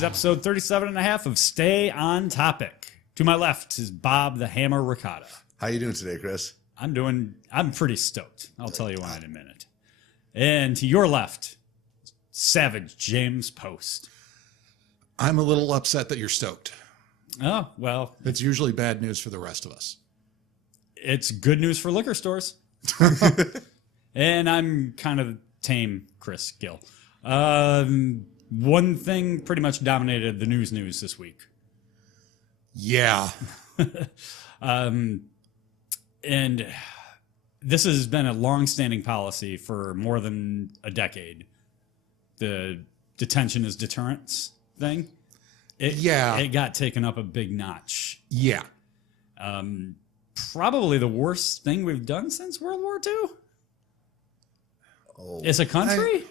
is episode 37 and a half of Stay on Topic. To my left is Bob the Hammer Ricotta. How you doing today, Chris? I'm pretty stoked. I'll tell you why in a minute. And to your left, Savage James Post. I'm a little upset that you're stoked. Oh, well, It's usually bad news for the rest of us. it's good news for liquor stores. And I'm kind of tame, Chris Gill. One thing pretty much dominated the news this week. Yeah. And this has been a long-standing policy for more than a decade. The detention is deterrence thing. It got taken up a big notch. Yeah. Probably the worst thing we've done since World War II. Oh, It's a country?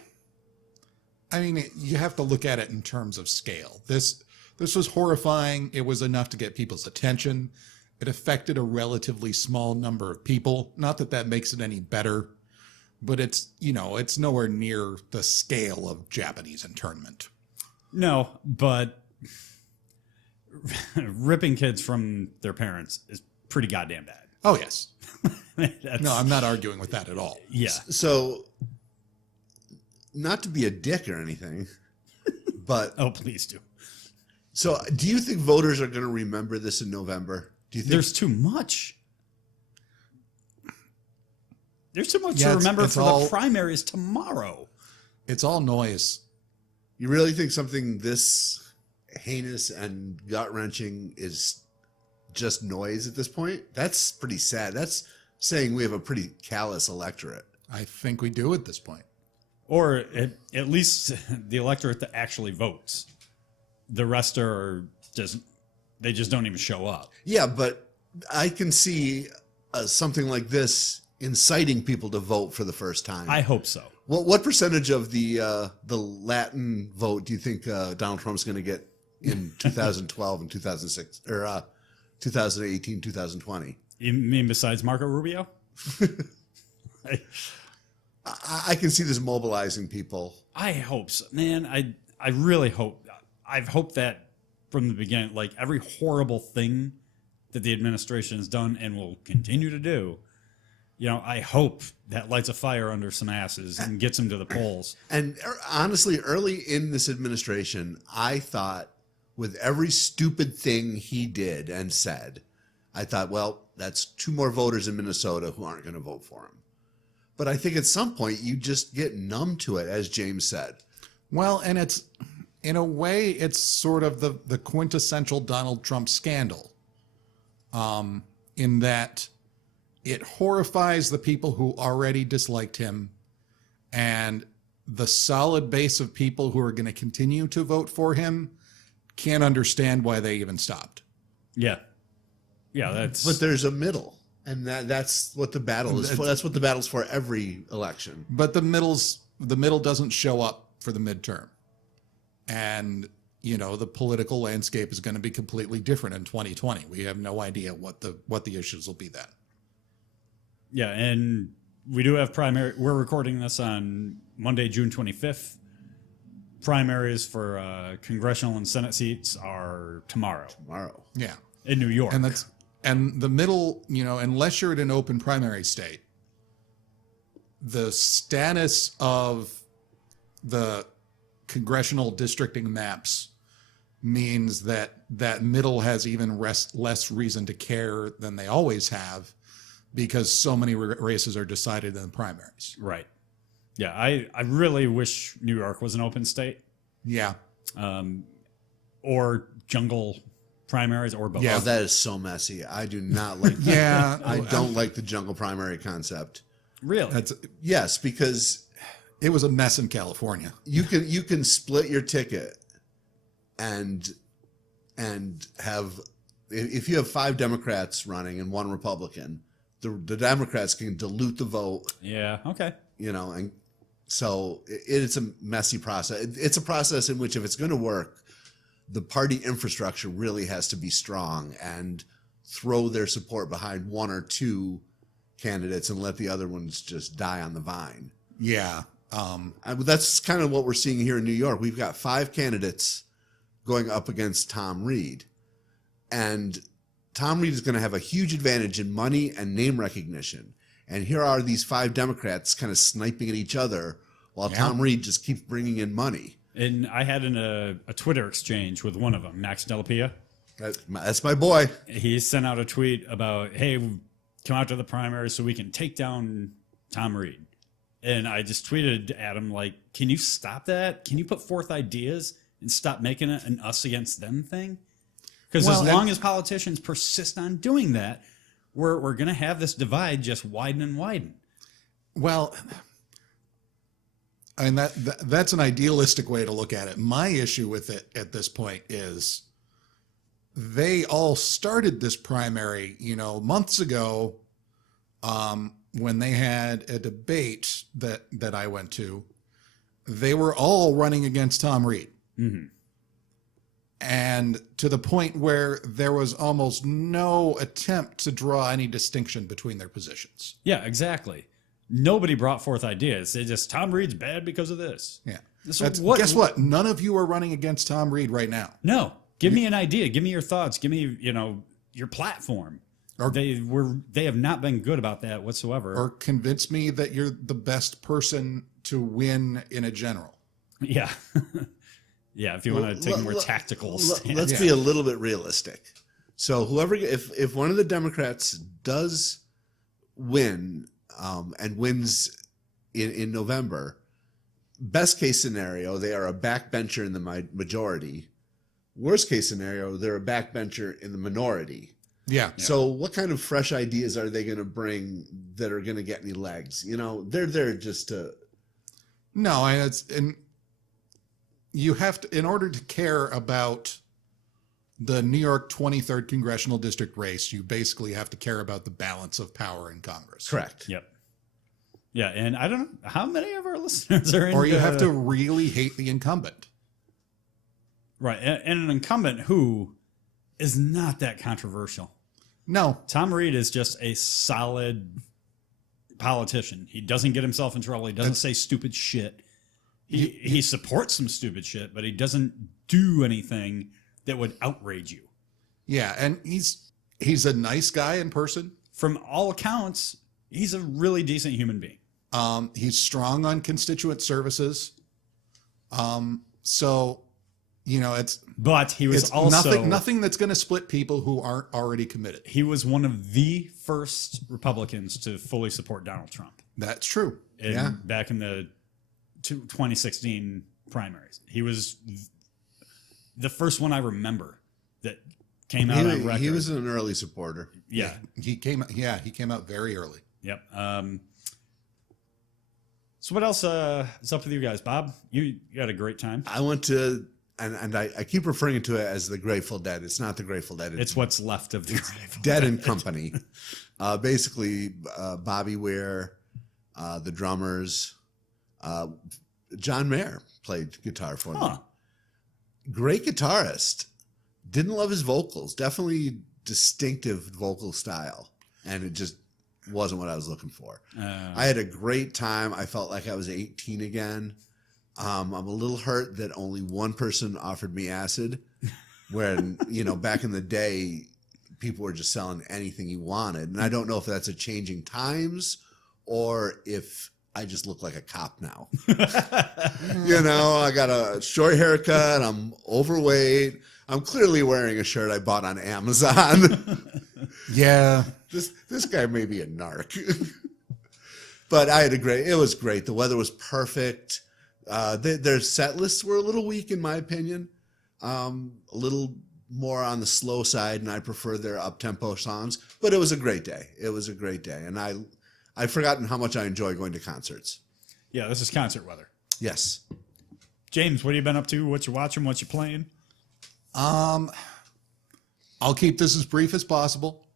I mean, you have to look at it in terms of scale. This was horrifying. It was enough to get people's attention. It affected a relatively small number of people. Not that that makes it any better, but it's nowhere near the scale of Japanese internment. No, but ripping kids from their parents is pretty goddamn bad. Oh, yes. That's- No, I'm not arguing with that at all. Yeah. So, not to be a dick or anything, but Oh, please do. so do you think voters are going to remember this in November? Do you think There's too much. There's too much Yeah, to it's- remember it's for all- the primaries tomorrow. It's all noise. you really think something this heinous and gut wrenching is just noise at this point? That's pretty sad. That's saying we have a pretty callous electorate. I think we do at this point. Or at least the electorate that actually votes. The rest are they just don't even show up. Yeah, but I can see something like this inciting people to vote for the first time. I hope so. What percentage of the Latin vote do you think Donald Trump's going to get in 2012 and 2006 or 2018, 2020? You mean besides Marco Rubio? I can see this mobilizing people. I hope so. Man, I really hope. I've hoped that from the beginning. Like every horrible thing that the administration has done and will continue to do, I hope that lights a fire under some asses and gets them to the polls. And honestly, early in this administration, I thought with every stupid thing he did and said, I thought, well, that's two more voters in Minnesota who aren't going to vote for him. But I think at some point you just get numb to it, as James said. Well, and it's, in a way, it's sort of the quintessential Donald Trump scandal, in that it horrifies the people who already disliked him, and the solid base of people who are going to continue to vote for him can't understand why they even stopped. Yeah, that's. But there's a middle, and that's what the battle is for. That's what the battle's for every election. But the middle doesn't show up for the midterm. And, the political landscape is going to be completely different in 2020. We have no idea what the issues will be then. Yeah, and we do have primary. We're recording this on Monday, June 25th. Primaries for congressional and Senate seats are tomorrow Yeah. in New York. And the middle, unless you're in an open primary state, the status of the congressional districting maps means that middle has even less reason to care than they always have, because so many races are decided in the primaries. Right. Yeah, I really wish New York was an open state. Yeah. Or jungle primaries or both. Yeah, that is so messy. I do not like. Yeah. I don't like the jungle primary concept. Really? Yes, because It was a mess in California. you can split your ticket and have, if you have 5 Democrats running and 1 Republican, the Democrats can dilute the vote. Yeah, okay. And so it's a messy process. It's a process in which, if it's going to work, the party infrastructure really has to be strong and throw their support behind 1 or 2 candidates and let the other ones just die on the vine. Yeah. That's kind of what we're seeing here in New York. We've got 5 candidates going up against Tom Reed. And Tom Reed is going to have a huge advantage in money and name recognition. And here are these 5 Democrats kind of sniping at each other while Tom Reed just keeps bringing in money. And I had a Twitter exchange with one of them, Max Delapia. That's my boy. He sent out a tweet about, hey, come out to the primary so we can take down Tom Reed. And I just tweeted at him, like, can you stop that? Can you put forth ideas and stop making it an us against them thing? Because as long as politicians persist on doing that, we're going to have this divide just widen and widen. Well, I mean, that's an idealistic way to look at it. My issue with it at this point is they all started this primary, months ago, when they had a debate that I went to. They were all running against Tom Reed. Mm-hmm. And to the point where there was almost no attempt to draw any distinction between their positions. Yeah, exactly. Nobody brought forth ideas. They just, Tom Reed's bad because of this. Yeah. So guess what? None of you are running against Tom Reed right now. No. Give me an idea. Give me your thoughts. Give me, your platform. They have not been good about that whatsoever. Or convince me that you're the best person to win in a general. Yeah. Yeah, if you want to take a more tactical stance. Let's be a little bit realistic. So if one of the Democrats does win and wins in November, best case scenario, they are a backbencher in the majority. Worst case scenario, they're a backbencher in the minority. Yeah. So what kind of fresh ideas are they going to bring that are going to get any legs? They're there just to... No, and you have to, in order to care about the New York 23rd Congressional District race, you basically have to care about the balance of power in Congress. Correct. Yep. Yeah, and I don't know how many of our listeners are in. Or you have to really hate the incumbent. Right, and an incumbent who is not that controversial. No. Tom Reed is just a solid politician. He doesn't get himself in trouble. He doesn't say stupid shit. He supports some stupid shit, but he doesn't do anything that would outrage you. Yeah, and he's a nice guy in person. From all accounts, he's a really decent human being. He's strong on constituent services. So, But he was also nothing that's going to split people who aren't already committed. He was one of the first Republicans to fully support Donald Trump. That's true. Back in the 2016 primaries, he was the first one I remember that came out on record. He was an early supporter. Yeah. He came out very early. Yep. So what else is up with you guys? Bob, you had a great time. I went to, and I keep referring to it as the Grateful Dead. It's not the Grateful Dead. It's what's left of the Grateful Dead and Company. Basically, Bobby Weir, the drummers, John Mayer played guitar for them. Great guitarist. Didn't love his vocals. Definitely distinctive vocal style. And it just wasn't what I was looking for. I had a great time. I felt like I was 18 again. I'm a little hurt that only one person offered me acid. When, back in the day, people were just selling anything you wanted. And I don't know if that's a changing times or if I just look like a cop now. I got a short haircut. I'm overweight. I'm clearly wearing a shirt I bought on Amazon. Yeah. This guy may be a narc. But it was great. The weather was perfect. Their set lists were a little weak, in my opinion. A little more on the slow side, and I prefer their up-tempo songs. But it was a great day. And I've forgotten how much I enjoy going to concerts. Yeah, this is concert weather. Yes. James, what have you been up to? What you watching? What you playing? I'll keep this as brief as possible.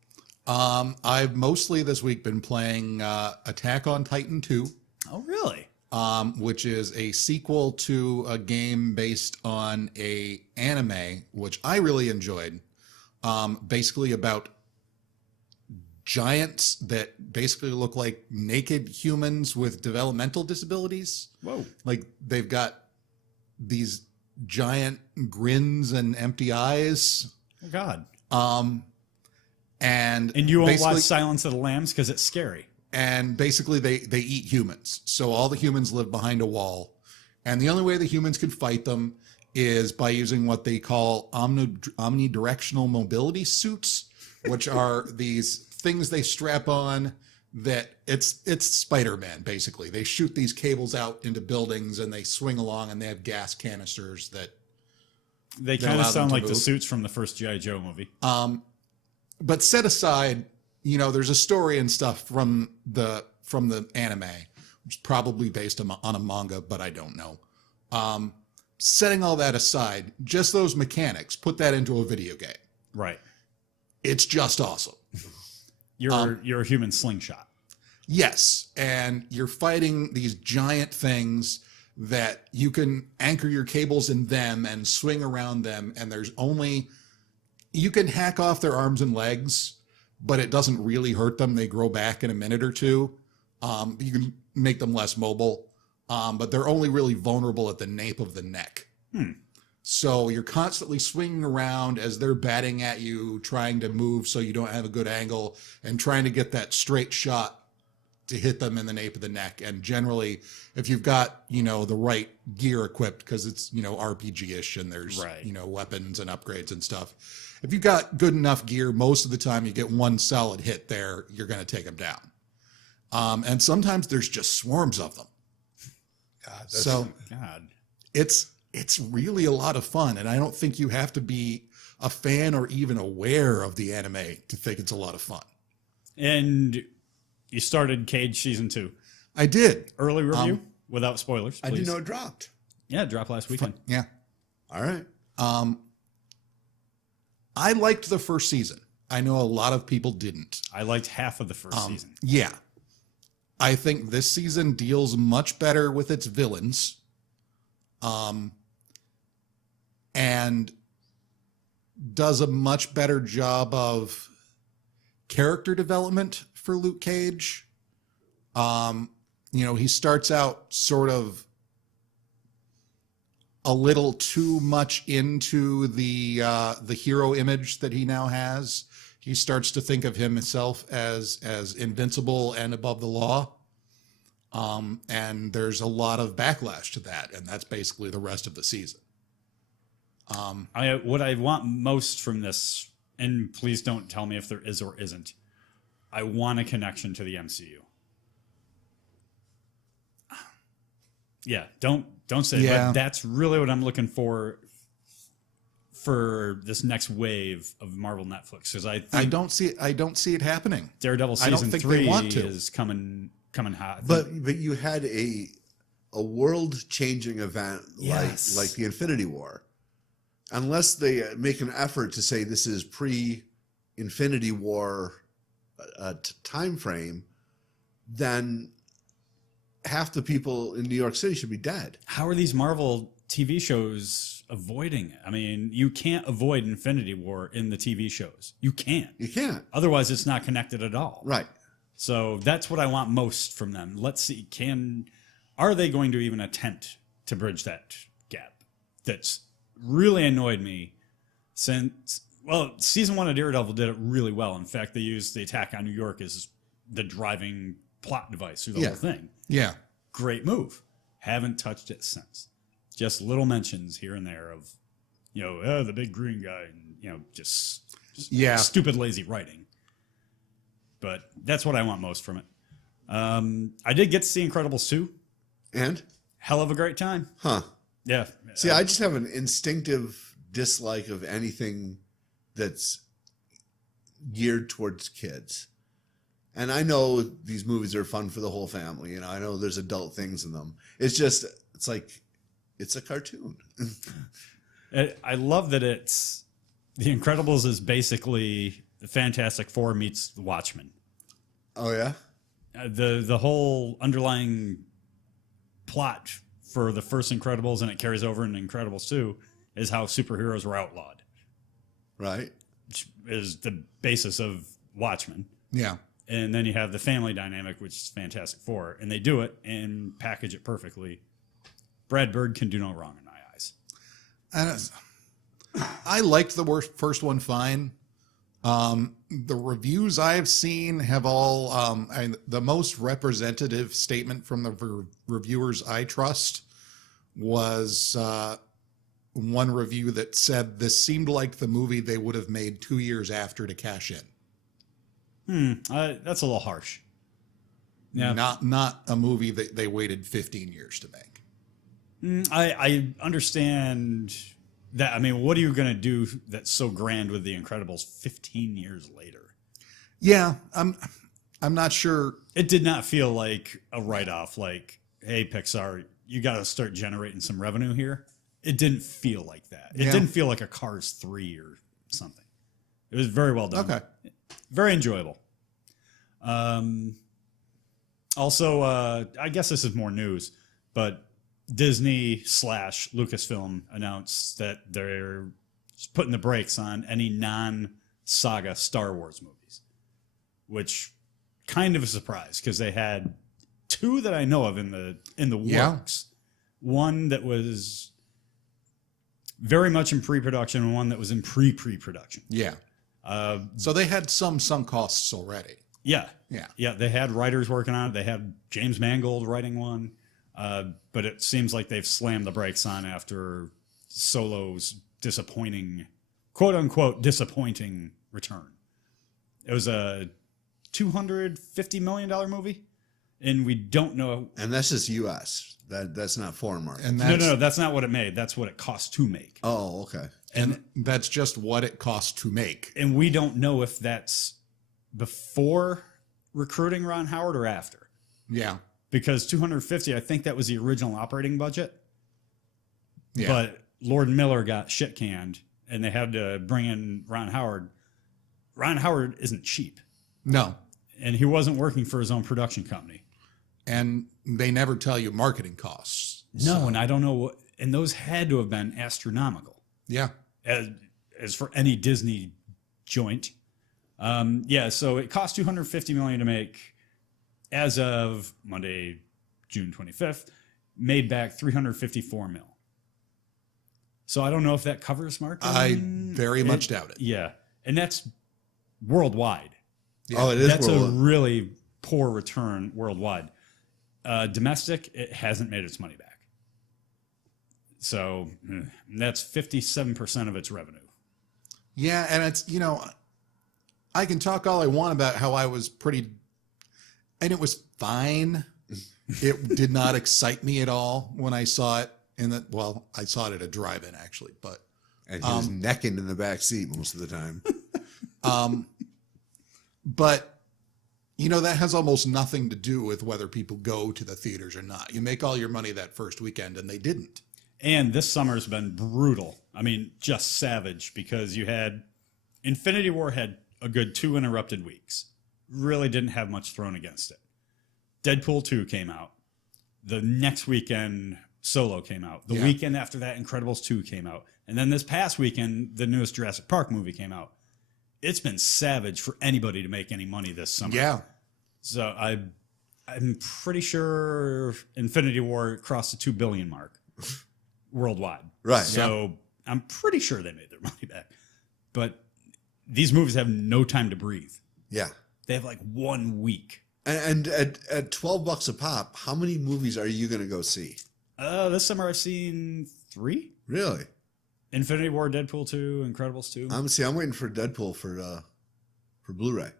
I've mostly this week been playing Attack on Titan 2. Oh, really? Which is a sequel to a game based on a anime, which I really enjoyed. Basically about giants that basically look like naked humans with developmental disabilities. Whoa. Like they've got these giant grins and empty eyes. Oh God. And you won't basically- watch Silence of the Lambs because it's scary. And basically they eat humans. So all the humans live behind a wall. And the only way the humans can fight them is by using what they call omnidirectional mobility suits, which are these things they strap on that it's Spider-Man, basically. They shoot these cables out into buildings and they swing along, and they have gas canisters that They kind of sound like the suits from the first G.I. Joe movie. But set aside, there's a story and stuff from the anime, which is probably based on a manga, but I don't know. Setting all that aside, just those mechanics, put that into a video game. Right. It's just awesome. You're a human slingshot. Yes, and you're fighting these giant things that you can anchor your cables in them and swing around them, and you can hack off their arms and legs, but it doesn't really hurt them. They grow back in a minute or two. You can make them less mobile, but they're only really vulnerable at the nape of the neck. So you're constantly swinging around as they're batting at you, trying to move so you don't have a good angle, and trying to get that straight shot to hit them in the nape of the neck. And generally, if you've got, the right gear equipped, because it's, RPG-ish and there's, Right. Weapons and upgrades and stuff. If you've got good enough gear, most of the time you get one solid hit there, you're going to take them down. And sometimes there's just swarms of them. God. It's really a lot of fun, and I don't think you have to be a fan or even aware of the anime to think it's a lot of fun. And you started Cage season 2. I did. Early review without spoilers, please. I didn't know it dropped. Yeah, it dropped last weekend. Yeah. All right. I liked the first season. I know a lot of people didn't. I liked half of the first season. Yeah. I think this season deals much better with its villains. And does a much better job of character development for Luke Cage. He starts out sort of a little too much into the hero image that he now has. He starts to think of himself as invincible and above the law. And there's a lot of backlash to that, and that's basically the rest of the season. What I want most from this, and please don't tell me if there is or isn't, I want a connection to the MCU. Yeah, don't say it, but that's really what I'm looking for this next wave of Marvel Netflix, because I don't see it happening. Daredevil season 3 is coming hot. But you had a world-changing event like the Infinity War. Unless they make an effort to say this is pre-Infinity War time frame, then half the people in New York City should be dead. How are these Marvel TV shows avoiding it? I mean, you can't avoid Infinity War in the TV shows. You can't. You can't. Otherwise, it's not connected at all. Right. So that's what I want most from them. Let's see, are they going to even attempt to bridge that gap? That's really annoyed me since, season 1 of Daredevil did it really well. In fact, they used the attack on New York as the driving plot device through the whole thing. Yeah. Great move. Haven't touched it since. Just little mentions here and there of, the big green guy, and, just stupid, lazy writing. But that's what I want most from it. I did get to see Incredibles 2. And? Hell of a great time. Huh. Yeah. See, I just have an instinctive dislike of anything that's geared towards kids. And I know these movies are fun for the whole family. I know there's adult things in them. It's a cartoon. I love that The Incredibles is basically the Fantastic Four meets the Watchmen. Oh, yeah? The whole underlying plot for the first Incredibles, and it carries over in Incredibles 2, is how superheroes were outlawed. Right. Which is the basis of Watchmen. Yeah. And then you have the family dynamic, which is Fantastic Four, and they do it and package it perfectly. Brad Bird can do no wrong in my eyes. And I liked the first one fine. The reviews I've seen have all, the most representative statement from the reviewers I trust was one review that said this seemed like the movie they would have made 2 years after to cash in. That's a little harsh. Yeah. Not a movie that they waited 15 years to make. I understand that. I mean, what are you going to do that's so grand with The Incredibles 15 years later? Yeah, I'm not sure. It did not feel like a write-off, like, hey, Pixar, you got to start generating some revenue here. It didn't feel like that. It didn't feel like a Cars 3 or something. It was very well done. Okay. Very enjoyable. Also, I guess this is more news, but Disney / Lucasfilm announced that they're putting the brakes on any non-saga Star Wars movies, which kind of a surprise because they had 2 that I know of in the works. One that was very much in pre-production and one that was in pre-production. Yeah. So they had some sunk costs already. Yeah. Yeah. Yeah, they had writers working on it. They had James Mangold writing one. But it seems like they've slammed the brakes on after Solo's disappointing, quote unquote, disappointing return. It was a $250 million movie, and we don't know. And that's just U.S. That's not foreign market. And No, that's not what it made. That's what it cost to make. Oh, okay. And that's just what it costs to make. And we don't know if that's before recruiting Ron Howard or after. Yeah. Because 250, I think that was the original operating budget. Yeah. But Lord Miller got shit canned, and they had to bring in Ron Howard. Ron Howard isn't cheap, No. and he wasn't working for his own production company. And they never tell you marketing costs. No, and I don't know what. And those had to have been astronomical, Yeah. as for any Disney joint. Yeah, so it cost $250 million to make. As of Monday, June 25th, made back $354 million. So I don't know if that covers marketing. I very much doubt it. Yeah, and that's worldwide. Yeah. Oh, it is. That's a worldwide. really poor return worldwide. Domestic, it hasn't made its money back. So that's 57% of its revenue. Yeah, and it's, I can talk all I want about how I was pretty, and it was fine. It did not excite me at all when I saw it I saw it at a drive-in actually, but. And he was necking in the back seat most of the time. But, that has almost nothing to do with whether people go to the theaters or not. You make all your money that first weekend, and they didn't. And this summer's been brutal. I mean, just savage, because you had Infinity War had a good 2 interrupted weeks. Really didn't have much thrown against it. Deadpool 2 came out. The next weekend, Solo came out. The weekend after that, Incredibles 2 came out. And then this past weekend, the newest Jurassic Park movie came out. It's been savage for anybody to make any money this summer. Yeah. So I'm pretty sure Infinity War crossed the 2 billion mark worldwide. Right. So I'm pretty sure they made their money back. But these movies have no time to breathe. Yeah. They have like 1 week. And at $12 a pop, how many movies are you going to go see? This summer I've seen 3. Really? Infinity War, Deadpool 2, Incredibles 2. I'm waiting for Deadpool for Blu-ray.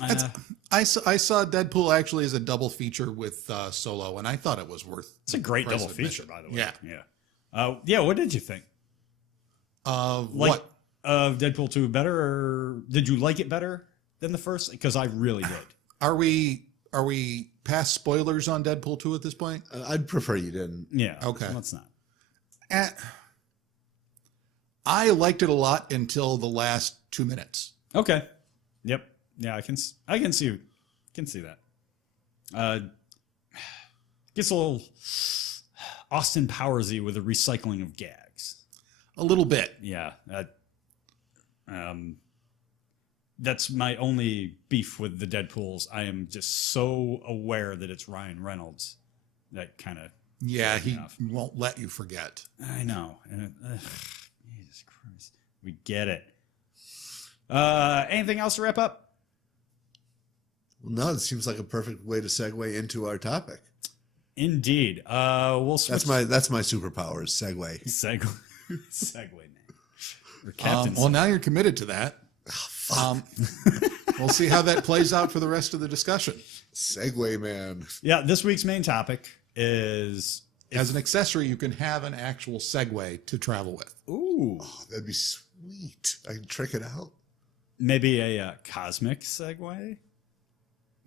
I saw Deadpool actually as a double feature with Solo, and I thought it was worth. It's a great price double of feature, admission. by the way. Yeah. Yeah. What did you think? What? Deadpool 2 better, or did you like it better than the first? Because I really did. Are we past spoilers on Deadpool 2 at this point? I'd prefer you didn't. Yeah. Okay. So let's not. I liked it a lot until the last 2 minutes. Okay. Yep. Yeah, I can see that. Gets a little Austin Powersy with the recycling of gags. A little bit. Yeah. That's my only beef with the Deadpools. I am just so aware that it's Ryan Reynolds that kind of Yeah, he won't let you forget. I know. And Jesus Christ. We get it. Anything else to wrap up? Well, no, it seems like a perfect way to segue into our topic. Indeed. We'll switch. That's my superpowers, segue. Segue, man. Or Captain. Well, now you're committed to that. We'll see how that plays out for the rest of the discussion. Segue, man. Yeah, this week's main topic is... As an accessory, you can have an actual Segway to travel with. Ooh. Oh, that'd be sweet. I can trick it out. Maybe a cosmic Segway?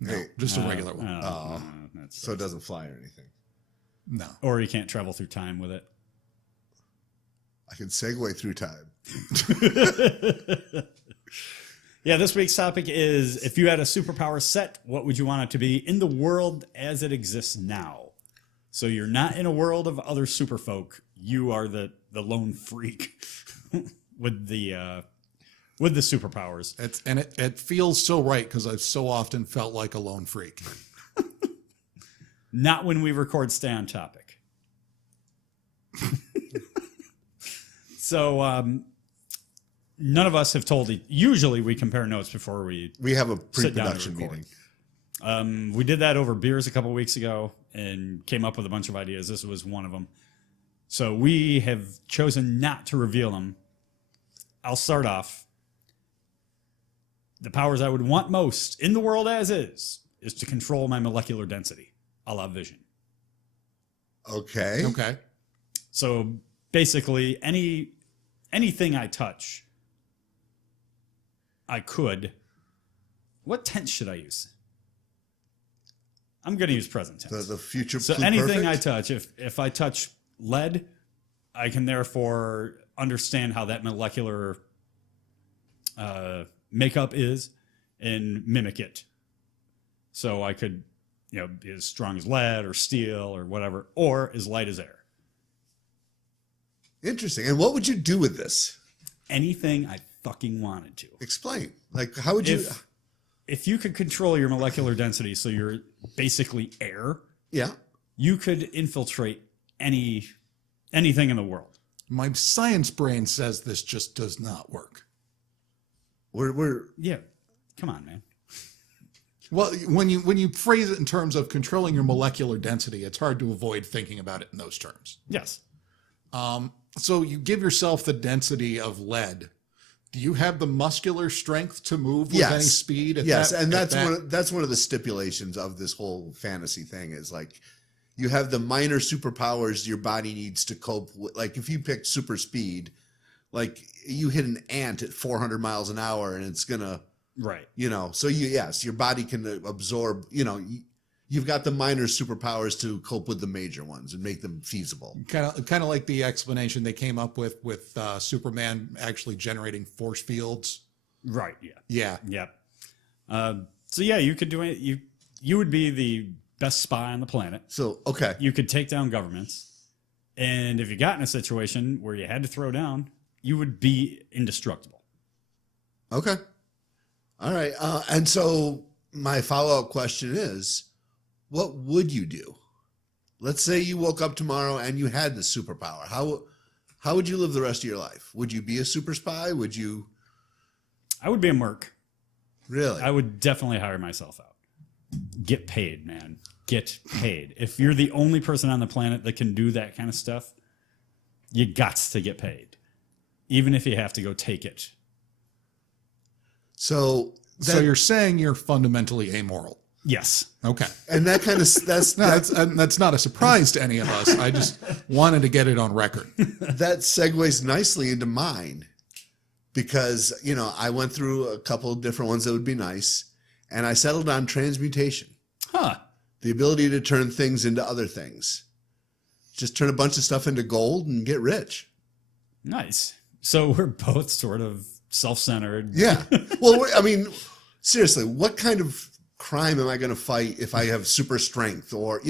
No, just a regular one. So it doesn't fly or anything. No. Or you can't travel through time with it. I can segue through time. Yeah, this week's topic is, if you had a superpower set, what would you want it to be in the world as it exists now? So you're not in a world of other superfolk. You are the lone freak with the superpowers. It feels so right because I've so often felt like a lone freak. Not when we record Stay on Topic. So none of us have told. Usually we compare notes before we have a sit down to pre-production record. meeting. We did that over beers a couple of weeks ago and came up with a bunch of ideas. This was one of them. So we have chosen not to reveal them. I'll start off. The powers I would want most in the world as is to control my molecular density, a la Vision. Okay. Okay. So basically, anything I touch, I could. What tense should I use? I'm going to use present tense. The future. So anything I touch, if I touch lead, I can therefore understand how that molecular makeup is and mimic it. So I could, be as strong as lead or steel or whatever, or as light as air. Interesting. And what would you do with this? Anything I fucking wanted to. Explain. Like, how would you? If you could control your molecular density, so you're basically air, Yeah. you could infiltrate anything in the world. My science brain says this just does not work. Yeah, come on, man. Well, when you phrase it in terms of controlling your molecular density, it's hard to avoid thinking about it in those terms. Yes. So you give yourself the density of lead. Do you have the muscular strength to move with any speed? Yes, and that's one of the stipulations of this whole fantasy thing is like you have the minor superpowers your body needs to cope with. Like if you pick super speed, like you hit an ant at 400 miles an hour and it's gonna, right. So your body can absorb. You've got the minor superpowers to cope with the major ones and make them feasible. Kind of like the explanation they came up with Superman actually generating force fields. Right. Yeah. So yeah, you could do it. You would be the best spy on the planet. So okay, you could take down governments, and if you got in a situation where you had to throw down, you would be indestructible. Okay. All right. And so my follow-up question is, what would you do? Let's say you woke up tomorrow and you had this superpower. How would you live the rest of your life? Would you be a super spy? Would you? I would be a merc. Really? I would definitely hire myself out. Get paid, man. Get paid. If you're the only person on the planet that can do that kind of stuff, you got to get paid. Even if you have to go take it. So you're saying you're fundamentally amoral. Yes. Okay. And that kind of that's not a surprise to any of us. I just wanted to get it on record. That segues nicely into mine because, I went through a couple of different ones that would be nice and I settled on transmutation. Huh. The ability to turn things into other things. Just turn a bunch of stuff into gold and get rich. Nice. So we're both sort of self-centered. Yeah. Well, seriously, what kind of crime am I going to fight if I have super strength or,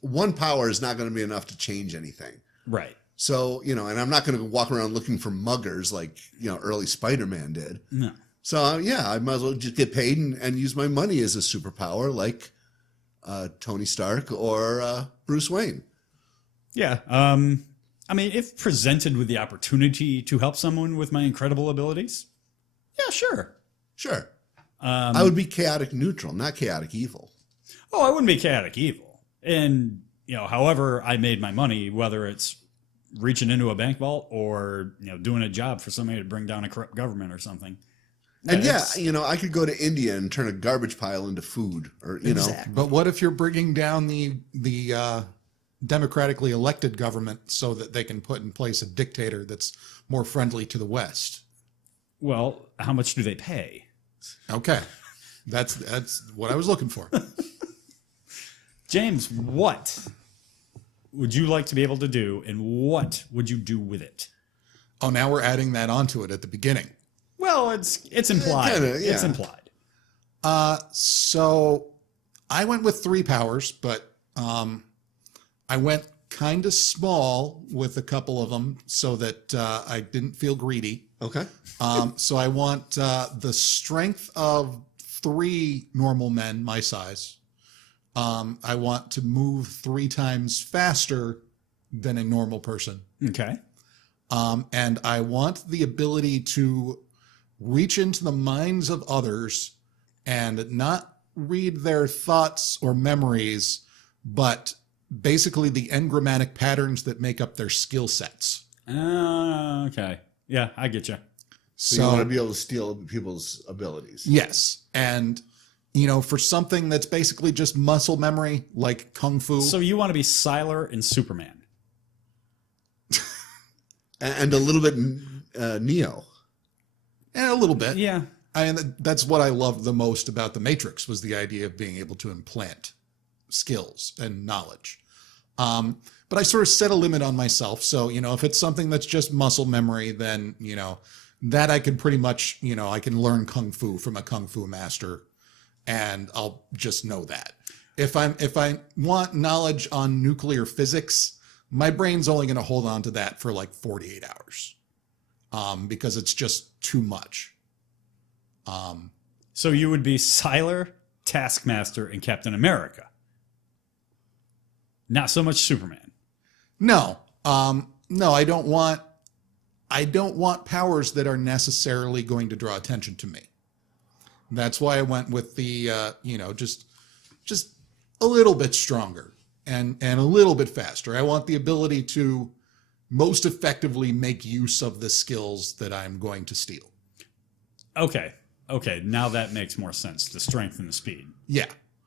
one power is not going to be enough to change anything. Right. So, and I'm not going to walk around looking for muggers like, early Spider-Man did. No. So, I might as well just get paid and use my money as a superpower like Tony Stark or Bruce Wayne. Yeah. I mean, if presented with the opportunity to help someone with my incredible abilities, yeah, sure. Sure. I would be chaotic neutral, not chaotic evil. Oh, I wouldn't be chaotic evil. And, however I made my money, whether it's reaching into a bank vault or, doing a job for somebody to bring down a corrupt government or something. And I could go to India and turn a garbage pile into food, or Exactly. But what if you're bringing down the democratically elected government so that they can put in place a dictator that's more friendly to the West? Well, how much do they pay? Okay, that's what I was looking for. James, what would you like to be able to do, and what would you do with it? Oh, now we're adding that onto it at the beginning. Well, it's implied. Kinda, yeah. It's implied. So I went with 3 powers, but I went kind of small with a couple of them so that I didn't feel greedy. Okay. So I want the strength of 3 normal men my size. I want to move 3 times faster than a normal person. Okay. And I want the ability to reach into the minds of others and not read their thoughts or memories, but basically the engrammatic patterns that make up their skill sets. Okay. Yeah, I get you. So you want to be able to steal people's abilities. Yes. And, for something that's basically just muscle memory, like Kung Fu. So you want to be Sylar and Superman. And a little bit Neo. A little bit. Yeah. That's what I loved the most about the Matrix, was the idea of being able to implant skills and knowledge. But I sort of set a limit on myself. So, if it's something that's just muscle memory, then, that I can pretty much, I can learn Kung Fu from a Kung Fu master, and I'll just know that. If I want knowledge on nuclear physics, my brain's only going to hold on to that for like 48 hours, because it's just too much. So you would be Sylar, Taskmaster, and Captain America. Not so much Superman. No, I don't want powers that are necessarily going to draw attention to me. That's why I went with the, just a little bit stronger and a little bit faster. I want the ability to most effectively make use of the skills that I'm going to steal. Okay. Now that makes more sense. The strength and the speed. Yeah.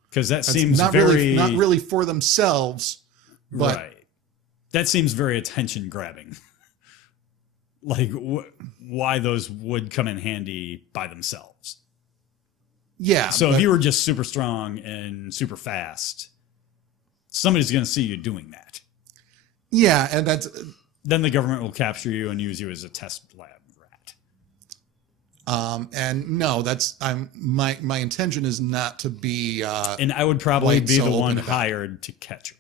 Because that That's seems not really for themselves, but right. That seems very attention grabbing. Like why those would come in handy by themselves. yeah. So if you were just super strong and super fast, somebody's going to see you doing that. yeah, and that's Then the government will capture you and use you as a test lab rat. and no, my intention is not to be And I would probably White be the soul one open about it. hired to catch you.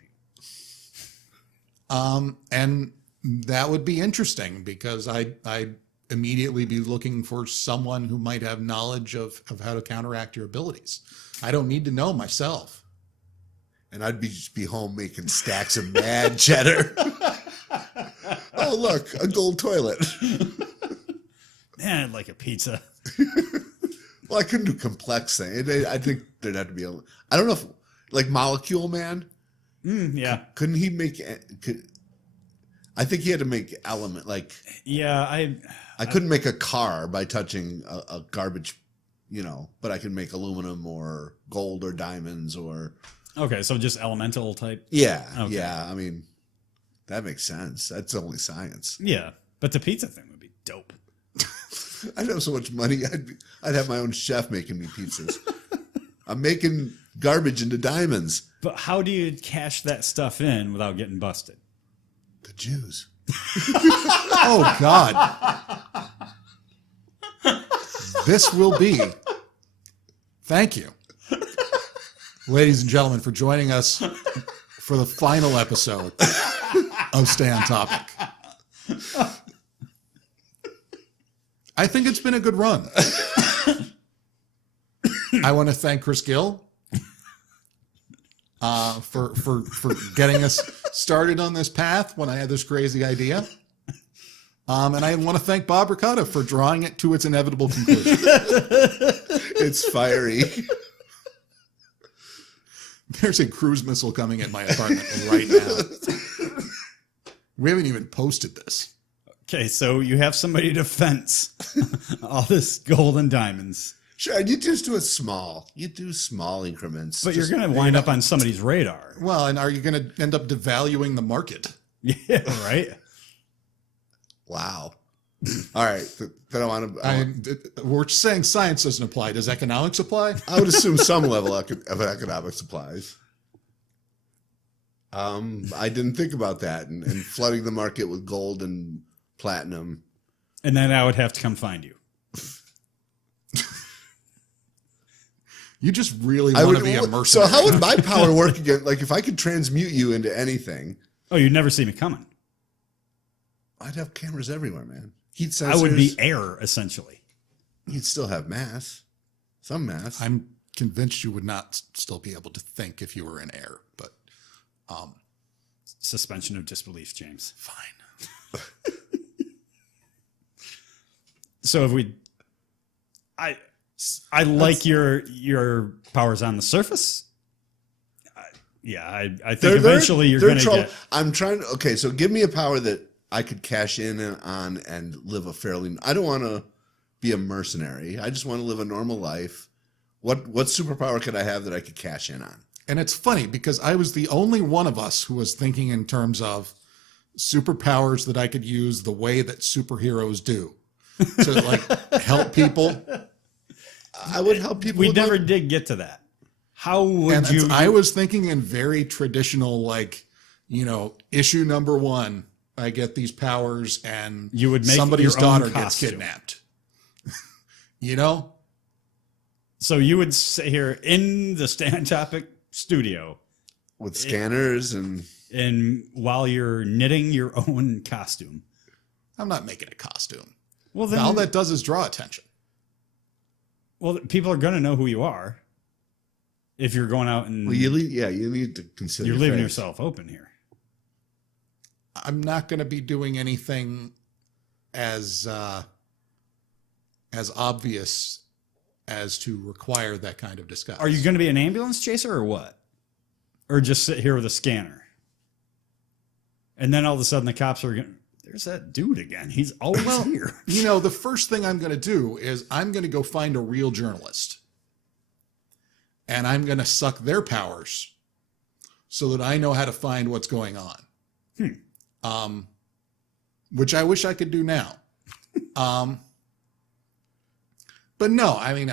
and that would be interesting because I immediately be looking for someone who might have knowledge of how to counteract your abilities. I don't need to know myself. And I'd just be home making stacks of mad cheddar. Oh, look, a gold toilet. Man, I'd like a pizza. Well, I couldn't do complex things. I think there'd have to be I don't know if, like Molecule Man, Yeah. couldn't he make, I think he had to make element, like, Yeah, I couldn't make a car by touching a garbage, but I could make aluminum or gold or diamonds or. okay, so just elemental type. Yeah. Okay. Yeah. I mean, that makes sense. That's only science. Yeah, but the pizza thing would be dope. I'd have so much money. I'd have my own chef making me pizzas. I'm making garbage into diamonds. But how do you cash that stuff in without getting busted? The Jews. Oh God. This will be. Thank you, ladies and gentlemen, for joining us for the final episode of Stay on Topic. I think it's been a good run. I want to thank Chris Gill for getting us started on this path when I had this crazy idea. And I want to thank Bob Ricotta for drawing it to its inevitable conclusion. It's fiery. There's a cruise missile coming at my apartment right now. We haven't even posted this. Okay, so you have somebody to fence all this gold and diamonds. Sure, and you just do it small. You do small increments. But you're going to wind up on somebody's radar. Well, and are you going to end up devaluing the market? Yeah, right? Wow. All right. Then I want to. We're saying science doesn't apply. Does economics apply? I would assume some level of economics applies. I didn't think about that, and flooding the market with gold and platinum. And then I would have to come find you. You just really want to be a mercenary. So how would my power work again? Like if I could transmute you into anything. Oh, you'd never see me coming. I'd have cameras everywhere, man. Heat sensors. I would be air, essentially. You'd still have mass. Some mass. I'm convinced you would not still be able to think if you were in air, but suspension of disbelief, James. Fine. So if we, I like your powers on the surface. I think eventually you're going to get. I'm trying to. Okay, so give me a power that I could cash in on and live a fairly. I don't want to be a mercenary. I just want to live a normal life. What superpower could I have that I could cash in on? And it's funny because I was the only one of us who was thinking in terms of superpowers that I could use the way that superheroes do to like help people. I would help people. We never did get to that. How would you? I was thinking in very traditional, like, issue number 1. I get these powers, and you would make somebody's your own daughter gets costume. kidnapped. So you would sit here in the Stand Topic studio with scanners and while you're knitting your own costume. I'm not making a costume. Well, then all that does is draw attention. Well, people are going to know who you are if you're going out and you need to consider. You're leaving yourself open here. I'm not going to be doing anything as obvious as to require that kind of disguise. Are you going to be an ambulance chaser or what? Or just sit here with a scanner? And then all of a sudden the cops are going, there's that dude again. He's always here. The first thing I'm going to do is I'm going to go find a real journalist. And I'm going to suck their powers so that I know how to find what's going on. Which I wish I could do now. But no, I mean,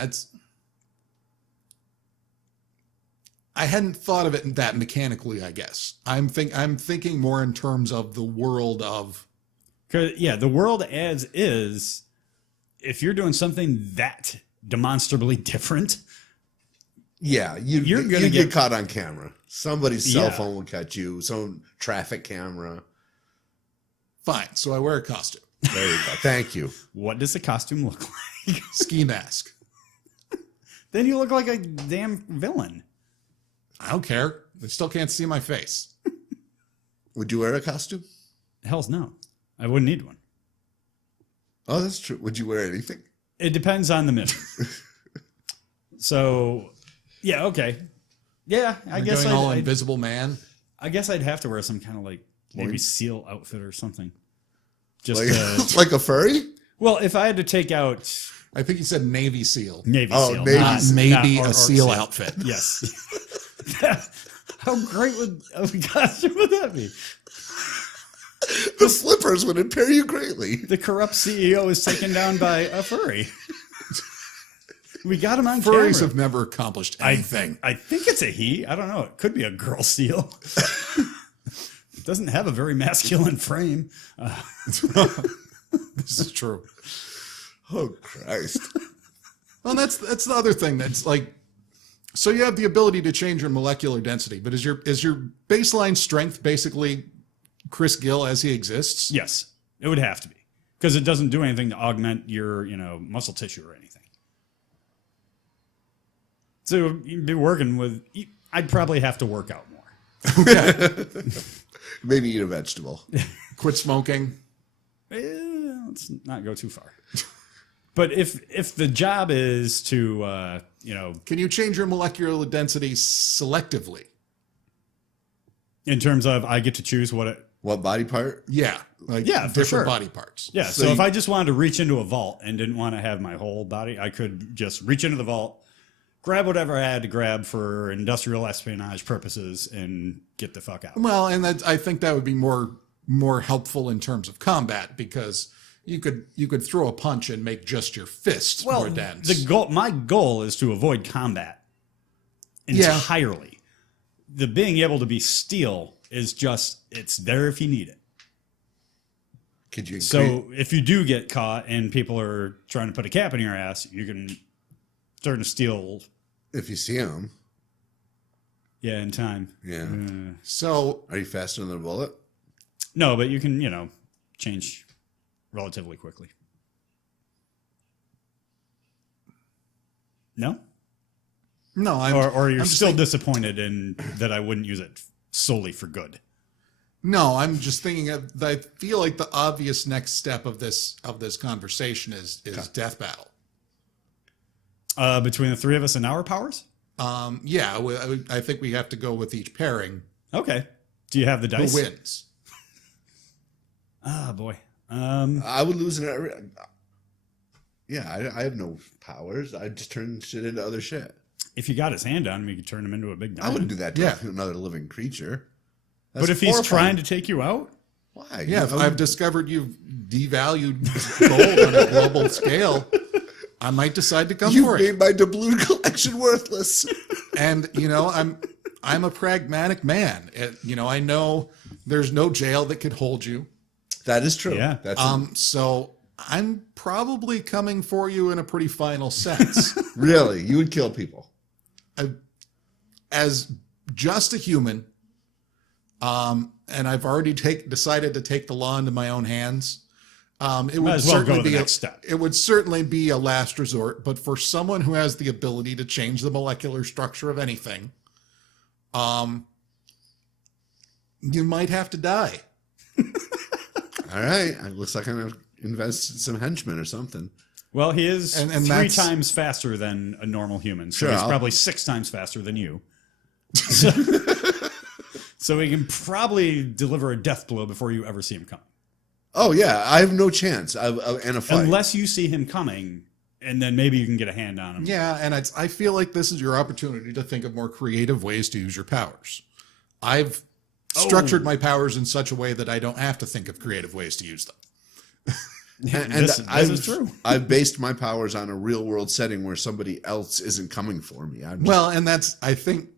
I hadn't thought of it that mechanically, I guess. I'm thinking more in terms of the world of. The world as is, if you're doing something that demonstrably different. Yeah, you're going to get caught on camera. Somebody's cell phone will catch you, some traffic camera. Fine, so I wear a costume. There you go. Thank you. What does the costume look like? Ski mask. Then you look like a damn villain. I don't care. They still can't see my face. Would you wear a costume? Hell's no. I wouldn't need one. Oh, that's true. Would you wear anything? It depends on the mission. So, yeah, okay. Yeah, I guess I'd Invisible Man. I guess I'd have to wear some kind of like maybe SEAL outfit or something. Just like a furry? Well, if I had to take out, I think you said Navy SEAL. SEAL. Maybe a SEAL outfit. Yes. How great would a costume would that be? The flippers would impair you greatly. The corrupt CEO is taken down by a furry. We got him on camera. Furries have never accomplished anything. I think it's a he. I don't know. It could be a girl seal. It doesn't have a very masculine frame. This is true. Oh, Christ. Well, that's the other thing. That's like, so you have the ability to change your molecular density, but is your baseline strength basically Chris Gill as he exists? Yes, it would have to be, because it doesn't do anything to augment your muscle tissue or anything. So you'd be working with. I'd probably have to work out more. Maybe eat a vegetable. Quit smoking. Let's not go too far. But if the job is to, Can you change your molecular density selectively? in terms of I get to choose What body part? Yeah. Like Yeah, for different sure. body parts. Yeah, So so if you- I just wanted to reach into a vault and didn't want to have my whole body, I could just reach into the vault, grab whatever I had to grab for industrial espionage purposes, and get the fuck out. Well, and I think that would be more helpful in terms of combat because you could throw a punch and make just your fist more dense. My goal is to avoid combat Yeah. entirely. The being able to be steel is just, it's there if you need it. Could you increase, So if you do get caught and people are trying to put a cap in your ass, you can turn to steel. if you see them? Yeah, in time. Yeah. So Are you faster than the bullet? No, but you can, change relatively quickly. No? no, Or you're I'm just still thinking- disappointed in that I wouldn't use it solely for good. No, I'm just thinking I feel like the obvious next step of this conversation is death battle. Between the three of us and our powers? Yeah, I think we have to go with each pairing. Okay. Do you have the dice? Who wins? Ah, boy. I would lose in every. Yeah, I have no powers. I'd just turn shit into other shit. If you got his hand on him, you could turn him into a big I diamond. wouldn't do that to Yeah. another living creature. But if he's trying to take you out, Why? Yeah, if You- I've discovered you've devalued gold on a global scale, I might decide to come You've for made it. my doubloon collection worthless. And I'm a pragmatic man. I know there's no jail that could hold you. That is true. Yeah. That's So I'm probably coming for you in a pretty final sense. really, you would kill people. As just a human, and I've already decided to take the law into my own hands. It would as well certainly go the be next step. It would certainly be a last resort, but for someone who has the ability to change the molecular structure of anything, you might have to die. All right. It looks like I'm going to invest in some henchmen or something. well, he is And 3 that's- times faster than a normal human. So Sure, he's I'll- probably 6 times faster than you. So he can probably deliver a death blow before you ever see him coming. Oh, yeah. I have no chance in a fight. Unless you see him coming, and then maybe you can get a hand on him. Yeah, and I feel like this is your opportunity to think of more creative ways to use your powers. I've structured my powers in such a way that I don't have to think of creative ways to use them. And This is true. I've based my powers on a real world setting where somebody else isn't coming for me. Well, and I think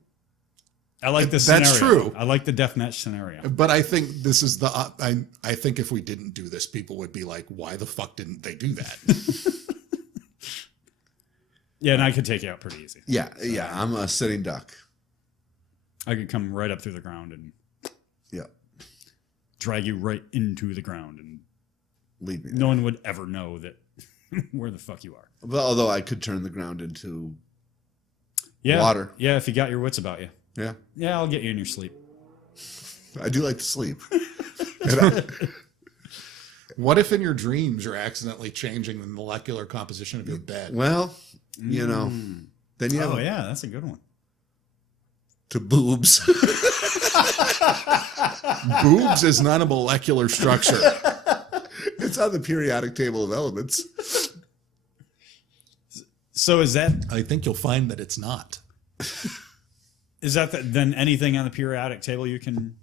I like this That's scenario. true. I like the deathmatch scenario. But I think this is I think if we didn't do this, people would be like, why the fuck didn't they do that? Yeah, and I could take you out pretty easy. yeah. I'm a sitting duck. I could come right up through the ground and Yeah. drag you right into the ground, and Leave me. no one would ever know that where the fuck you are. Well, although I could turn the ground into Yeah, water. Yeah, if you got your wits about you. Yeah. Yeah, I'll get you in your sleep. I do like to sleep. And What if in your dreams you're accidentally changing the molecular composition of your bed? well, then you have Oh yeah, that's a good one. to boobs. Boobs is not a molecular structure. It's on the periodic table of elements. So is that I think you'll find that it's not. then anything on the periodic table you can?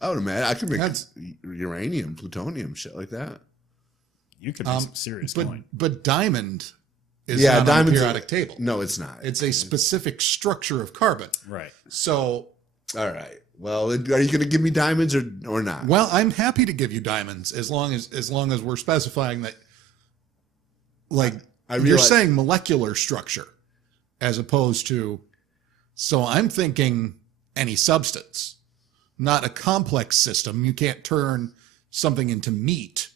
I would imagine I could make That's- uranium, plutonium, shit like that. You could be some serious coin. But diamond is Yeah, not on the diamond's periodic table. No, it's not. It's a specific structure of carbon. Right. So, All right. Well, are you going to give me diamonds or not? well, I'm happy to give you diamonds as long as we're specifying that. Like you're realize- saying molecular structure, as opposed to. So I'm thinking any substance, not a complex system. You can't turn something into meat,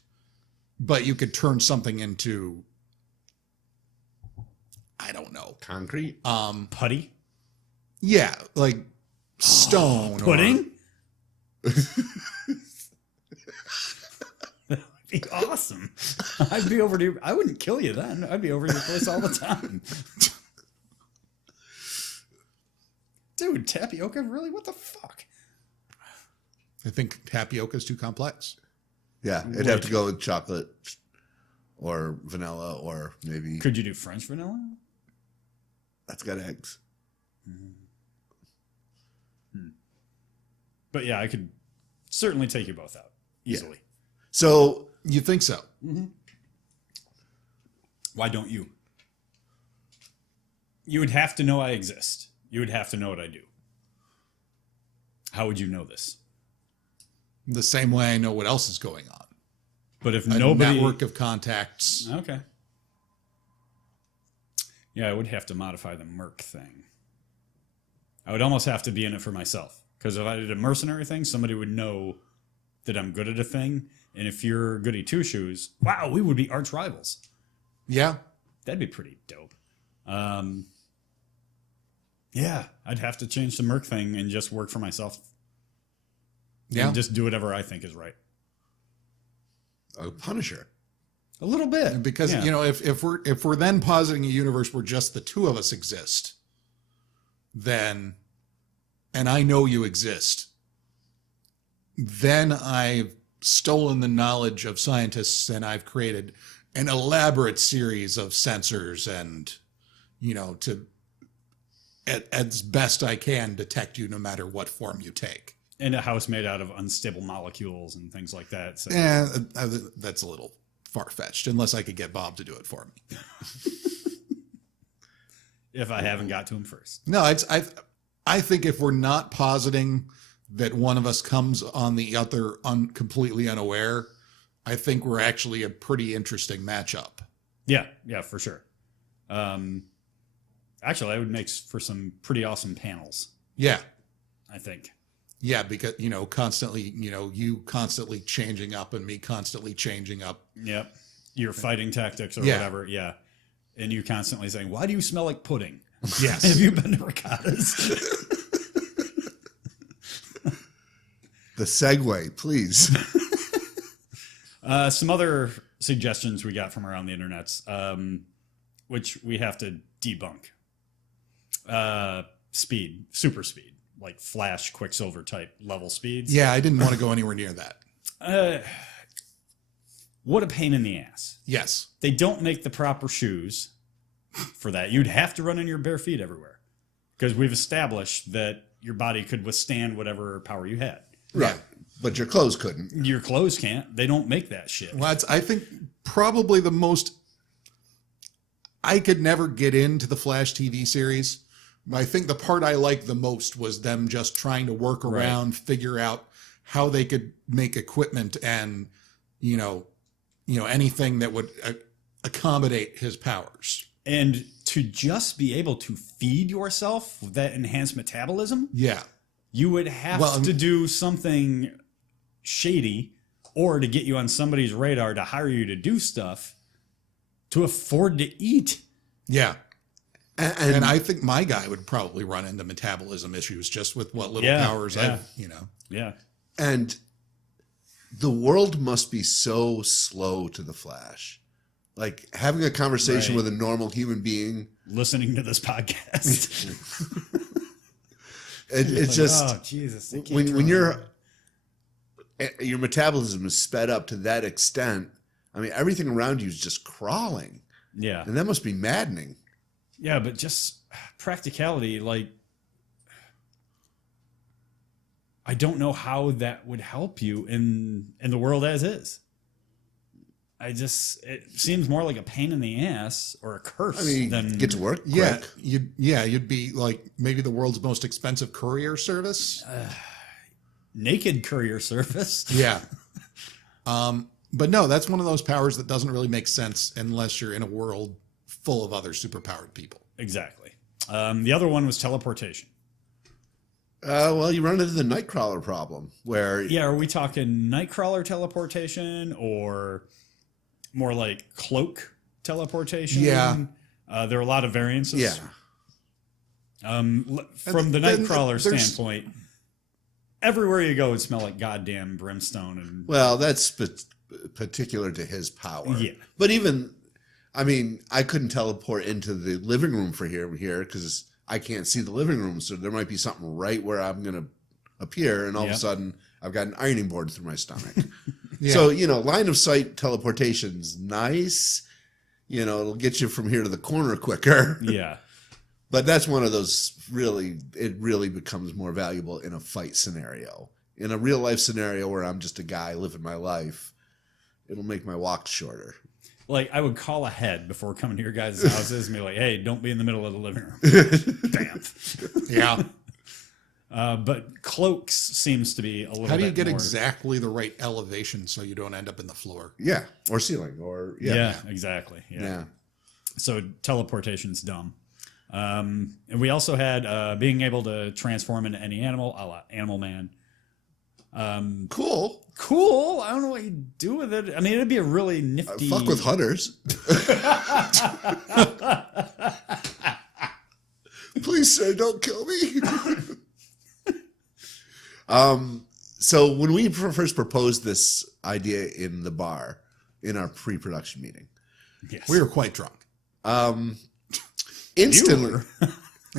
but you could turn something into. I don't know. Concrete. Putty. Yeah, like stone. Pudding? That'd be awesome. I'd be over to. I wouldn't kill you then. I'd be over to your place all the time. Dude, tapioca? Really? What the fuck? I think tapioca is too complex. Yeah, it'd have to go with chocolate or vanilla or maybe. Could you do French vanilla? That's got eggs. But yeah, I could certainly take you both out easily. So You think so? Why don't you? You would have to know I exist. You would have to know what I do. How would you know this? The same way I know what else is going on. But if A nobody... network of contacts. Okay. Yeah, I would have to modify the merc thing. I would almost have to be in it for myself. Because if I did a mercenary thing, somebody would know that I'm good at a thing. And if you're goody two-shoes, wow, we would be arch rivals. Yeah. That'd be pretty dope. Yeah, I'd have to change the merc thing and just work for myself. Yeah. And just do whatever I think is right. a Punisher. A little bit. Because, yeah. you know, if we're then positing a universe where just the two of us exist, then, and I know you exist, then I've stolen the knowledge of scientists and I've created an elaborate series of sensors and, you know, to, as best I can, detect you no matter what form you take. And a house made out of unstable molecules and things like that. So. That's a little far-fetched, unless I could get Bob to do it for me. If I haven't got to him first. No, I think if we're not positing that one of us comes on the other completely unaware, I think we're actually a pretty interesting matchup. Yeah, for sure. Actually, that would make for some pretty awesome panels. Yeah. I think. Yeah, because, you know, constantly, you know, you constantly changing up and me constantly changing up. Yep. Your fighting tactics or Yeah. whatever. Yeah. And you constantly saying, why do you smell like pudding? Yes. Have you been to Ricotta's? The segue, please. Some other suggestions we got from around the internets, which we have to debunk. Speed, super speed, like Flash, Quicksilver type level speeds. Yeah, I didn't want to go anywhere near that. What a pain in the ass. Yes. They don't make the proper shoes for that. You'd have to run in your bare feet everywhere because we've established that your body could withstand whatever power you had. Right. But your clothes couldn't. Your clothes can't. They don't make that shit. Well, I think probably the most, I could never get into the Flash TV series. I think the part I liked the most was them just trying to work around, figure out how they could make equipment and, you know, anything that would accommodate his powers. And to just be able to feed yourself with that enhanced metabolism, Yeah. you would have to do something shady or to get you on somebody's radar to hire you to do stuff to afford to eat. Yeah. And I think my guy would probably run into metabolism issues just with what little powers I've, you know. Yeah. And the world must be so slow to the Flash. Like having a conversation with a normal human being. Listening to this podcast. It's just, oh, Jesus. when your metabolism is sped up to that extent, I mean, everything around you is just crawling. Yeah. And that must be maddening. Yeah, but just practicality, like, I don't know how that would help you in the world as is. It seems more like a pain in the ass or a curse than get to work Yeah, quick. you'd be like maybe the world's most expensive courier service. naked courier service. Yeah. But no, that's one of those powers that doesn't really make sense unless you're in a world full of other superpowered people. Exactly. The other one was teleportation. Well, you run into the Nightcrawler problem where... Yeah, are we talking Nightcrawler teleportation or more like cloak teleportation? Yeah. There are a lot of variances. Yeah. From the then Nightcrawler there's- standpoint, everywhere you go would smell like goddamn brimstone. And Well, that's particular to his power. Yeah. But even, I mean, I couldn't teleport into the living room for here because I can't see the living room. So there might be something right where I'm going to appear. And all of a sudden, I've got an ironing board through my stomach. Yeah. So, line of sight teleportation's nice. It'll get you from here to the corner quicker. yeah. But that's one of those it really becomes more valuable in a fight scenario. In a real life scenario where I'm just a guy living my life, it'll make my walk shorter. Like, I would call ahead before coming to your guys' houses and be like, hey, don't be in the middle of the living room. Damn. Yeah. But cloaks seems to be a little bit How do you get more- exactly the right elevation so you don't end up in the floor? Yeah. Or ceiling. Or, Yeah, exactly. Yeah. So teleportation's dumb. And we also had being able to transform into any animal, a la Animal Man. Cool. Cool. I don't know what you do with it. I mean, it'd be a really nifty. Fuck with hunters. Please, sir, don't kill me. So when we first proposed this idea in the bar, in our pre-production meeting, Yes. We were quite drunk. instantly,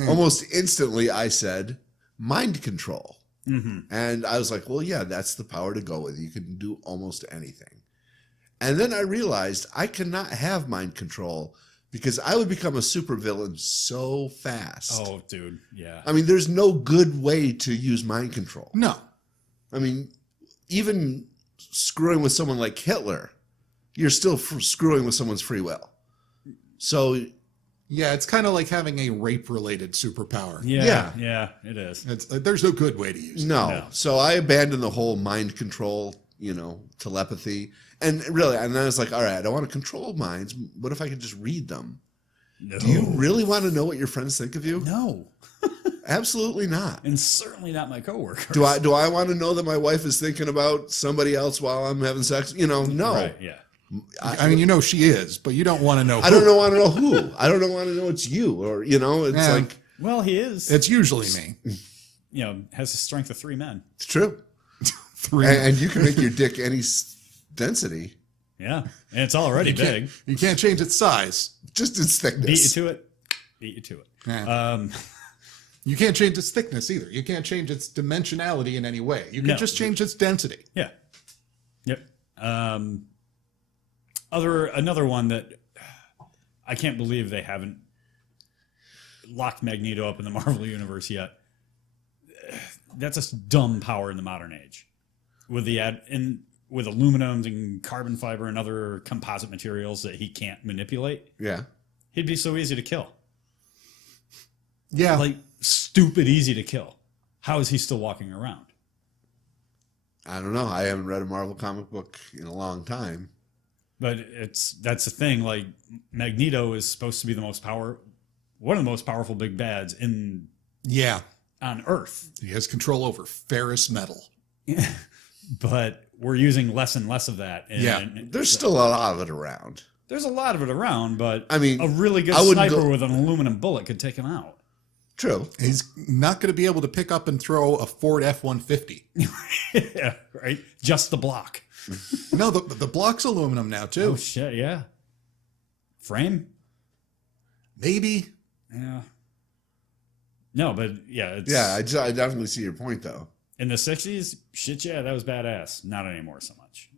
almost instantly, I said mind control. Mm-hmm. And I was like, well, yeah, that's the power to go with. You can do almost anything. And then I realized I cannot have mind control because I would become a supervillain so fast. Oh, dude. Yeah. I mean, there's no good way to use mind control. No. I mean, even screwing with someone like Hitler, you're still screwing with someone's free will. So, Yeah, it's kind of like having a rape-related superpower. Yeah. Yeah. Yeah, it is. There's no good way to use it. no. No. So I abandoned the whole mind control, telepathy. And really, and I was like, all right, I don't want to control minds. What if I could just read them? No. Do you really want to know what your friends think of you? No. Absolutely not. And certainly not my coworkers. Do I want to know that my wife is thinking about somebody else while I'm having sex? No. Right, yeah. I mean, she is, but you don't want to know I don't want to know who. I don't want to know it's you or, it's Yeah. like, Well, he is. It's usually me. Has the strength of 3 men. it's true. 3. And you can make your dick any density, Yeah. And it's already big. You can't change its size. just its thickness. Beat you to it. Beat you to it. Yeah. You can't change its thickness either. You can't change its dimensionality in any way. You can No. just change its density. Yeah. Yep. Another one that I can't believe they haven't locked Magneto up in the Marvel universe yet. That's a dumb power in the modern age. With with aluminums and carbon fiber and other composite materials that he can't manipulate, Yeah. he'd be so easy to kill. Yeah. Like stupid easy to kill. How is he still walking around? I don't know. I haven't read a Marvel comic book in a long time. But that's the thing. Like Magneto is supposed to be one of the most powerful big bads yeah. on Earth. He has control over ferrous metal. But we're using less and less of that. And Yeah. There's still a lot of it around. there's a lot of it around, but I mean, a really good I wouldn't sniper go- with an aluminum bullet could take him out. True. He's not going to be able to pick up and throw a Ford F-150. Yeah, right? Just the block. No, the block's aluminum now, too. Oh, shit, yeah. Frame? Maybe. Yeah. No, but yeah, it's Yeah, I definitely see your point, though. in the 60s, shit, yeah, that was badass. Not anymore so much.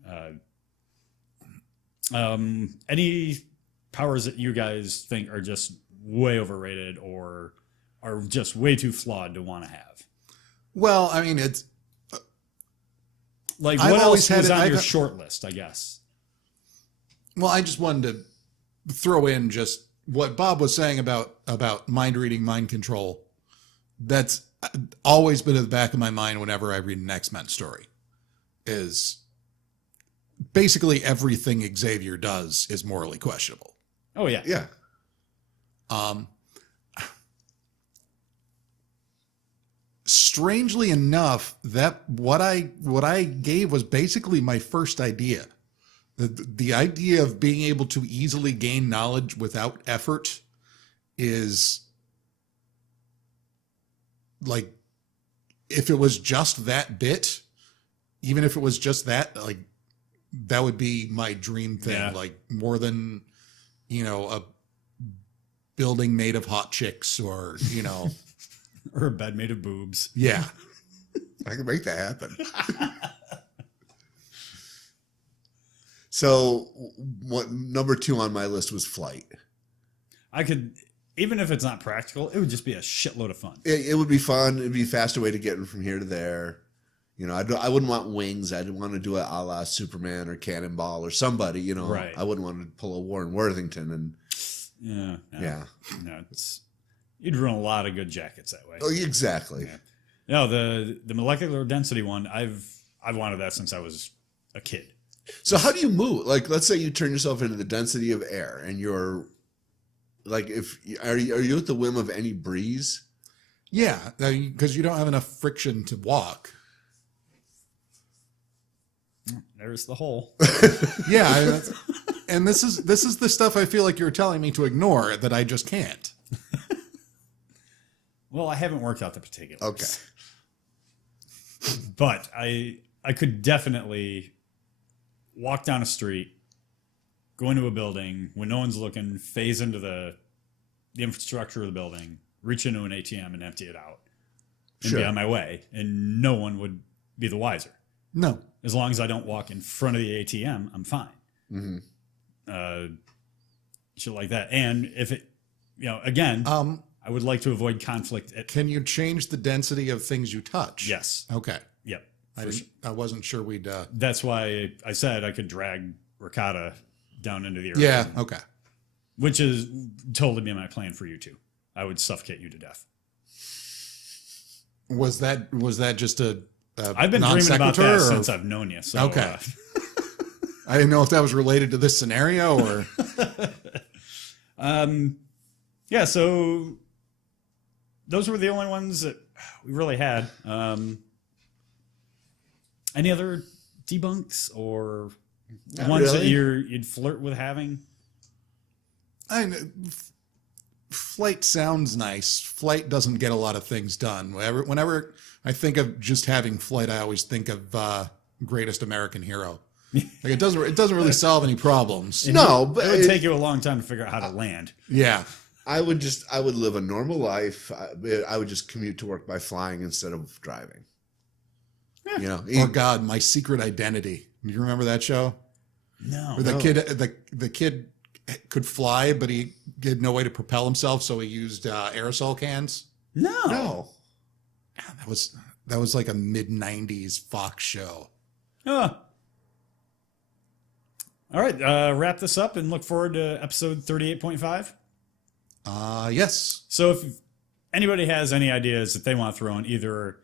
Any powers that you guys think are just way overrated or are just way too flawed to want to have? Well, I mean, it's... Like, I've what always else was had it- on your I've- short list, I guess? Well, I just wanted to throw in just what Bob was saying about mind reading, mind control. That's always been in the back of my mind whenever I read an X-Men story. Is basically everything Xavier does is morally questionable. Oh, yeah. Yeah. Strangely enough, that what I gave was basically my first idea. The idea of being able to easily gain knowledge without effort is like, if it was just that bit, even if it was just that, like, that would be my dream thing. Yeah. Like, more than, a building made of hot chicks or, Or a bed made of boobs. yeah. I can make that happen. So, number 2 on my list was flight. I could, even if it's not practical, it would just be a shitload of fun. It would be fun. It'd be a faster way to get from here to there. I wouldn't want wings. I'd want to do it a la Superman or Cannonball or somebody. Right. I wouldn't want to pull a Warren Worthington and Yeah. No, you'd ruin a lot of good jackets that way. Oh, exactly. Yeah. No, the molecular density one, I've wanted that since I was a kid. So how do you move? Like, let's say you turn yourself into the density of air, and you're like, are you at the whim of any breeze? Yeah, because you don't have enough friction to walk. There's the hole. Yeah, and this is the stuff I feel like you're telling me to ignore that I just can't. Well, I haven't worked out the particulars. Okay. But I could definitely walk down a street, go into a building when no one's looking, phase into the infrastructure of the building, reach into an ATM and empty it out, and be on my way, and no one would be the wiser. No. As long as I don't walk in front of the ATM, I'm fine. Mm-hmm. Shit like that. And if it, again, I would like to avoid conflict. Can you change the density of things you touch? Yes. Okay. Yep. I wasn't sure we'd. That's why I said I could drag Ricotta down into the earth. Yeah. Okay. Which is totally be my plan for you two. I would suffocate you to death. Was that just a I've been dreaming about that since I've known you. So, okay. I didn't know if that was related to this scenario or. Yeah. So those were the only ones that we really had. Any other debunks or ones that you'd flirt with having? Flight sounds nice. Flight doesn't get a lot of things done. Whenever I think of just having flight, I always think of Greatest American Hero. Like it doesn't really solve any problems. No, but it would take you a long time to figure out how to land. Yeah. I would live a normal life. I would just commute to work by flying instead of driving. Oh God, My Secret Identity. Do you remember that show? No. Where the kid could fly, but he had no way to propel himself, so he used aerosol cans. No. That was like a mid-90s Fox show. Oh. All right, wrap this up and look forward to episode 38.5. Yes. So if anybody has any ideas that they want to throw in, either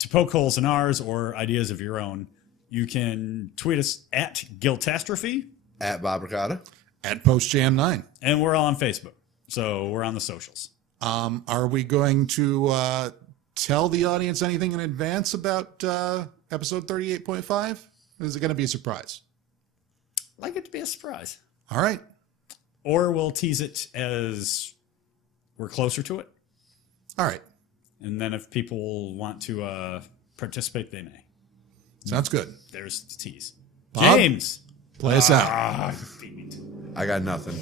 to poke holes in ours or ideas of your own, you can tweet us at Guiltastrophe. At Bob Ricotta. At PostJam9. And we're all on Facebook. So we're on the socials. Are we going to tell the audience anything in advance about episode 38.5? Or is it going to be a surprise? I'd like it to be a surprise. All right. Or we'll tease it as we're closer to it. All right. And then if people want to participate, they may. Sounds good. There's the tease. Bob? James! Play us out. Ah, beat. I got nothing.